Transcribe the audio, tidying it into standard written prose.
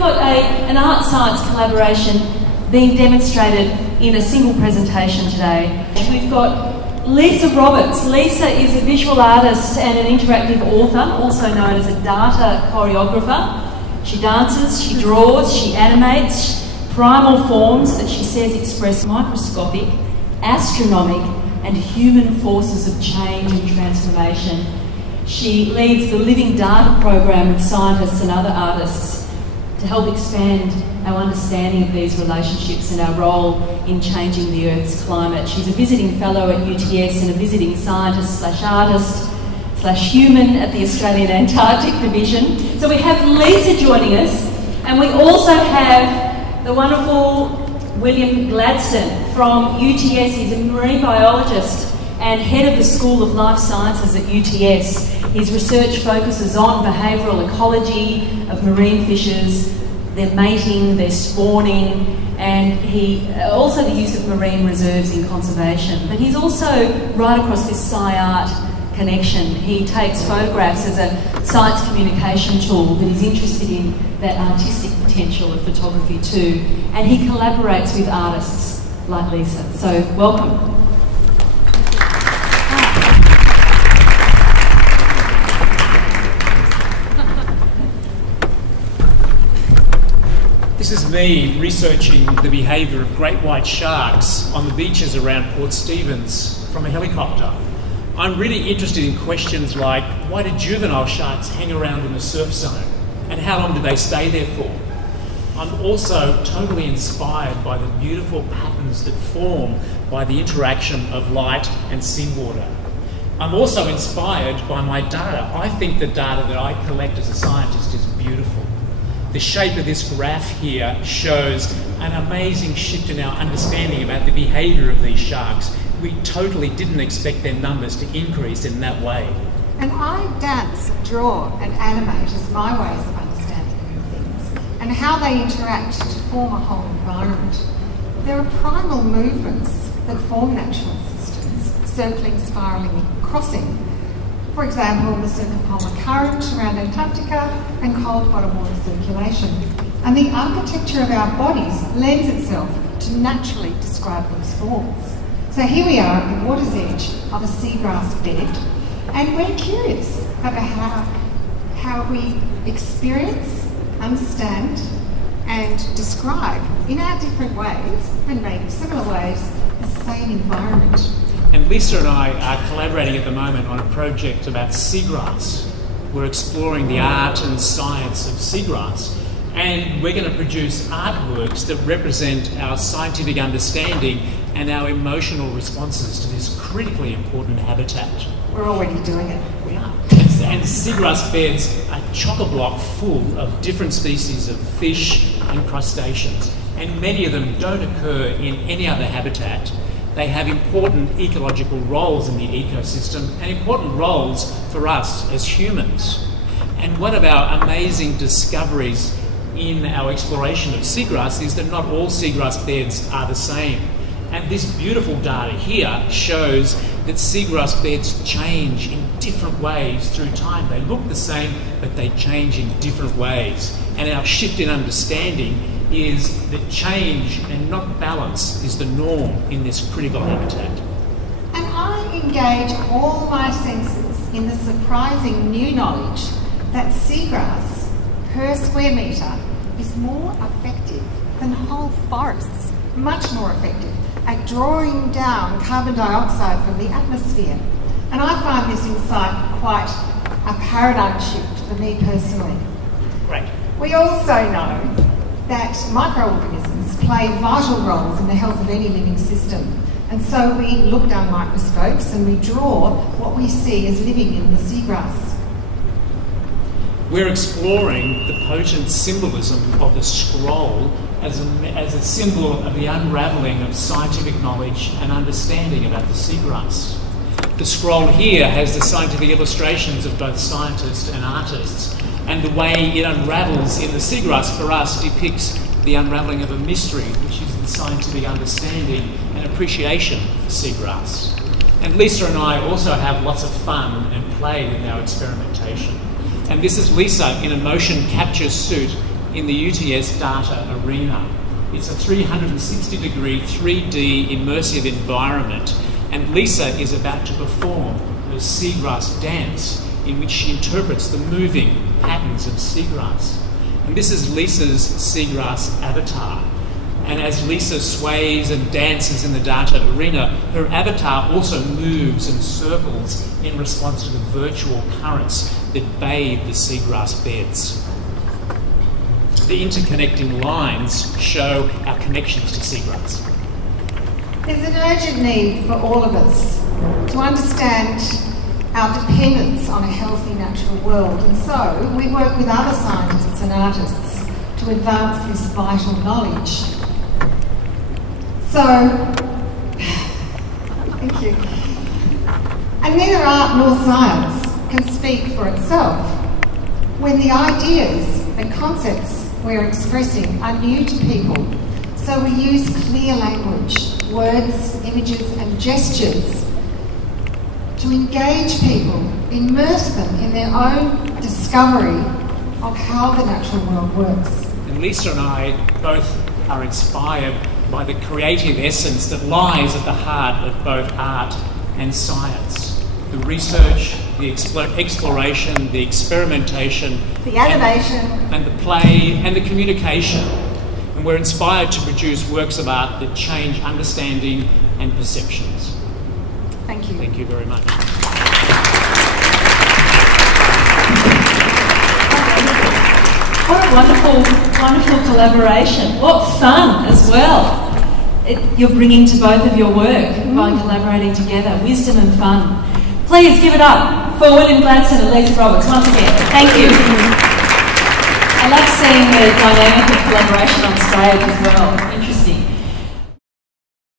got an art-science collaboration being demonstrated in a single presentation today. We've got Lisa Roberts. Lisa is a visual artist and an interactive author, also known as a data choreographer. She dances, she draws, she animates primal forms that she says express microscopic, astronomic and human forces of change and transformation. She leads the Living Data program with scientists and other artists to help expand our understanding of these relationships and our role in changing the Earth's climate. She's a visiting fellow at UTS and a visiting scientist / artist / human at the Australian Antarctic Division. So we have Lisa joining us, and we also have the wonderful William Gladstone from UTS. He's a marine biologist and head of the School of Life Sciences at UTS. His research focuses on behavioural ecology of marine fishes, their mating, their spawning, and also the use of marine reserves in conservation. But he's also right across this sci-art connection. He takes photographs as a science communication tool, but he's interested in that artistic potential of photography too. And he collaborates with artists like Lisa. So welcome. This is me researching the behaviour of great white sharks on the beaches around Port Stephens from a helicopter. I'm really interested in questions like, why do juvenile sharks hang around in the surf zone? And how long do they stay there for? I'm also totally inspired by the beautiful patterns that form by the interaction of light and seawater. I'm also inspired by my data. I think the data that I collect as a scientist is beautiful. The shape of this graph here shows an amazing shift in our understanding about the behaviour of these sharks. We totally didn't expect their numbers to increase in that way. And I dance, draw and animate as my ways of understanding things and how they interact to form a whole environment. There are primal movements that form natural systems, circling, spiralling, crossing. For example, the circumpolar current around Antarctica and cold bottom water circulation. And the architecture of our bodies lends itself to naturally describe these forms. So here we are at the water's edge of a seagrass bed, and we're curious about how we experience, understand and describe in our different ways, and maybe similar ways, the same environment. And Lisa and I are collaborating at the moment on a project about seagrass. We're exploring the art and science of seagrass, and we're going to produce artworks that represent our scientific understanding and our emotional responses to this critically important habitat. We're already doing it. We are. And seagrass beds are chock-a-block full of different species of fish and crustaceans, and many of them don't occur in any other habitat. They have important ecological roles in the ecosystem and important roles for us as humans. And one of our amazing discoveries in our exploration of seagrass is that not all seagrass beds are the same. And this beautiful data here shows that seagrass beds change in different ways through time. They look the same, but they change in different ways. And our shift in understanding is that change and not balance is the norm in this critical habitat. And I engage all my senses in the surprising new knowledge that seagrass per square metre is more effective than whole forests, much more effective at drawing down carbon dioxide from the atmosphere. And I find this insight quite a paradigm shift for me personally. Great. We also know that microorganisms play vital roles in the health of any living system. And so we look down microscopes and we draw what we see as living in the seagrass. We're exploring the potent symbolism of the scroll as a symbol of the unravelling of scientific knowledge and understanding about the seagrass. The scroll here has the scientific illustrations of both scientists and artists, and the way it unravels in the seagrass for us depicts the unravelling of a mystery, which is the scientific understanding and appreciation for seagrass. And Lisa and I also have lots of fun and play in our experimentation. And this is Lisa in a motion capture suit in the UTS data arena. It's a 360-degree 3D immersive environment, and Lisa is about to perform her seagrass dance in which she interprets the moving patterns of seagrass. And this is Lisa's seagrass avatar. And as Lisa sways and dances in the data arena, her avatar also moves and circles in response to the virtual currents that bathe the seagrass beds. The interconnecting lines show our connections to seagrass. There's an urgent need for all of us to understand our dependence on a healthy natural world, and so we work with other scientists and artists to advance this vital knowledge. So, thank you. And neither art nor science can speak for itself when the ideas and concepts we're expressing are new to people. So we use clear language, words, images and gestures to engage people, immerse them in their own discovery of how the natural world works. And Lisa and I both are inspired by the creative essence that lies at the heart of both art and science. The research, the exploration, the experimentation, the animation, and the play and the communication. And we're inspired to produce works of art that change understanding and perceptions. Thank you. Thank you very much. What a wonderful, wonderful collaboration. What fun as well. You're bringing to both of your work by collaborating together, wisdom and fun. Please give it up for William Gladstone and Lisa Roberts once again. Thank you. I love seeing the dynamic of collaboration on stage as well.